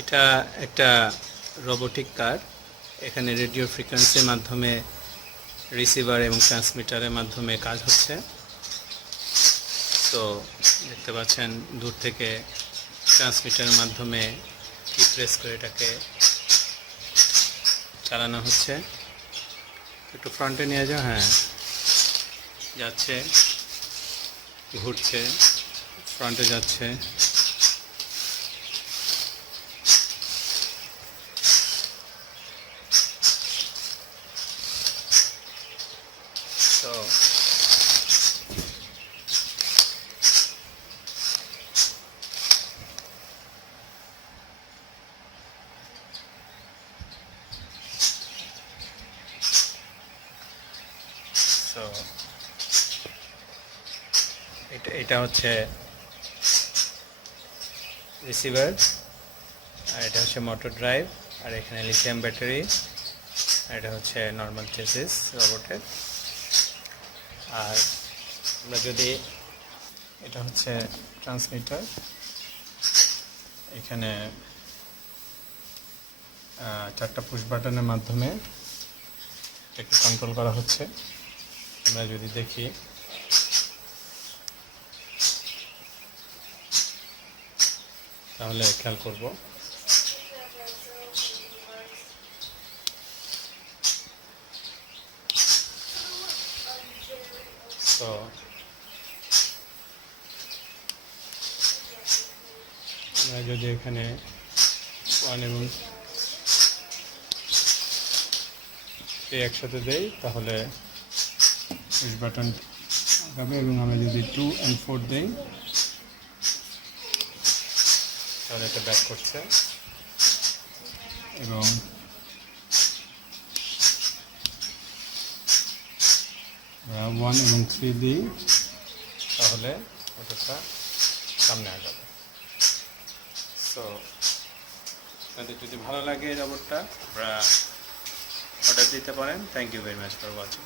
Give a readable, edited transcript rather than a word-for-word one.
এটা একটা রোবোটিক কার। এখানে রেডিও ফ্রিকোয়েন্সির মাধ্যমে রিসিভার এবং ট্রান্সমিটারের মাধ্যমে কাজ হচ্ছে। তো দেখতে পাচ্ছেন দূর থেকে ট্রান্সমিটারের মাধ্যমে কি প্রেস করে এটাকে চালানো হচ্ছে। একটু ফ্রন্টে নিয়ে যাও। হ্যাঁ, যাচ্ছে, ঘুরছে, ফ্রন্টে যাচ্ছে। তো তো এটা হচ্ছে রিসিভার, আর এটা হচ্ছে মোটর ড্রাইভ, আর এখানে লিথিয়াম ব্যাটারি, আর এটা হচ্ছে নর্মাল চেসিস রোবটের। আর আমরা যদি এটা হচ্ছে ট্রান্সমিটার, এখানে 4টা পুশ বাটনের মাধ্যমে এটাকে কন্ট্রোল করা হচ্ছে। আমরা যদি দেখি, তাহলে খেয়াল করব। তো আমরা যদি এখানে 1 এবং 3 একসাথে দেই, তাহলে পুশ বাটন আগাবে, এবং আমরা যদি 2 and 4 দেই, তাহলে এটা ব্যাক করছে। এবং 1 এবং 3 দিই, তাহলে মোটরটা সামনে আগাবে। সো আপনাদের যদি ভালো লাগে এই রোবটটা, আপনারা অর্ডার দিতে পারেন। Thank you very much for watching.